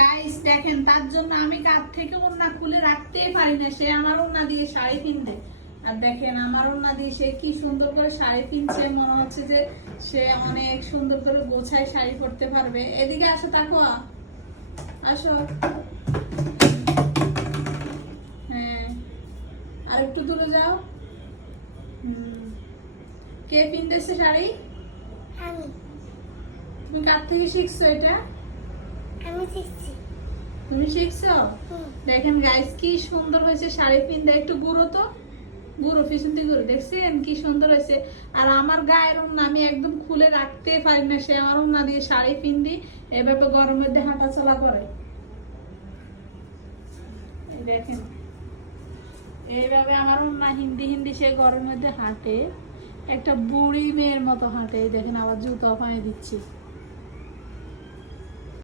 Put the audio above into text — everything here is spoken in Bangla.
গাইস দেখেন, তার জন্য আমি কাঁধ থেকে ওড়না খুলে রাখতেই পারি না, সে আমার ওড়না দিয়ে শাড়ি কিনতে। আর দেখেন আমার ওড়না দিয়ে সে কি সুন্দর করে শাড়ি কিনছে, মনে হচ্ছে যে সে অনেক সুন্দর করে গোছায় শাড়ি পরতে পারবে। এদিকে আসো, তাকো, আসো। হ্যাঁ, আর একটু দূরে যাও। কে কিনতেছে শাড়ি? আমি। তুমি কার থেকে শিখছো এটা? আমি শিখছি। তুমি শিখছো? দেখেন গাইস কি সুন্দর হয়েছে শাড়ি পিনতে। একটু গুঁড়ো তো, গুঁড়ো পিছন থেকে গুঁড়ো, দেখছেন কি সুন্দর হয়েছে। আর আমার গায়ের ওড়না আমি একদম খুলে রাখতে পারি না, সে আমার ওড়না দিয়ে শাড়ি পিন্দি এভাবে গরমের মধ্যে হাঁটা চলা করে। দেখেন এইভাবে আমার ওড়না হিন্দি হিন্দি সে গরমের মধ্যে হাঁটে, একটা বুড়ি মেয়ের মতো হাঁটে। দেখেন আবার জুতো পায়ে দিচ্ছি।